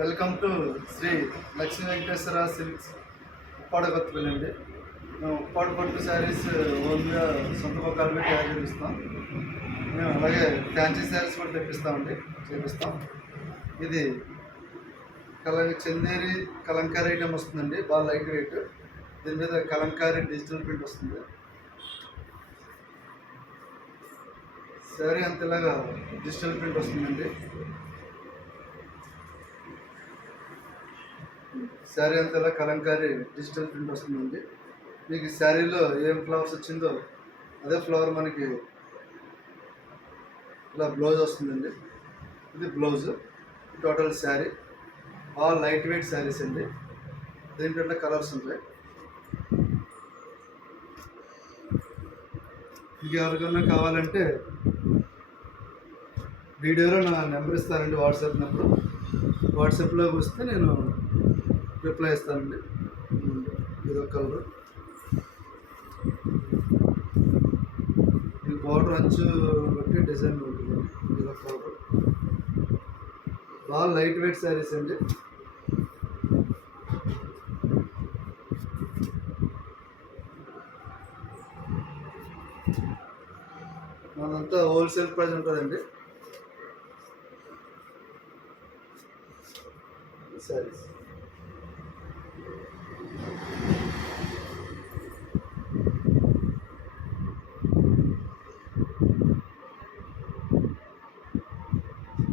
Welcome to Sri Lakshmi Venkateswara silks Uppada Kothapalli అండి. మేము ఉప్పాడ పట్టు శారీస్ ఓన్గా సొంత మొక్కలు పెట్టి తయారు చేపిస్తాం. మేము అలాగే ఫ్యాన్సీ శారీస్ కూడా తెప్పిస్తామండి, చేపిస్తాం. ఇది చందేరి కలంకారీ ఐటమ్ వస్తుందండి, బాగా లైట్ వెయిట్. దీని మీద కలంకారీ డిజిటల్ ప్రింట్ వస్తుంది. శారీ అంత ఇలాగా డిజిటల్ ప్రింట్ వస్తుందండి. శారీ అంతలా కలంకారీ డిజిటల్ ప్రింట్ వస్తుందండి. మీకు శారీలో ఏం ఫ్లవర్స్ వచ్చిందో అదే ఫ్లవర్ మనకి ఇలా బ్లౌజ్ వస్తుందండి. ఇది blouse, total sari all light weight saris అండి. దీంట్లో కలర్స్ ఉంటాయి. మీకు ఎవరికైనా కావాలంటే వీడియోలో నా నెంబర్ ఇస్తానండి, వాట్సాప్ నెంబర్. వాట్సాప్లోకి వస్తే నేను రిప్లై ఇస్తానండి. ఇదొక కలర్. ఈ బార్డర్ అంచు బట్టి డిజైన్ ఉంటుంది. ఇదొక కలర్. బాగా లైట్ వెయిట్ శారీస్ అండి. మనంతా హోల్సేల్ ప్రైస్ ఉంటుందండి శారీస్.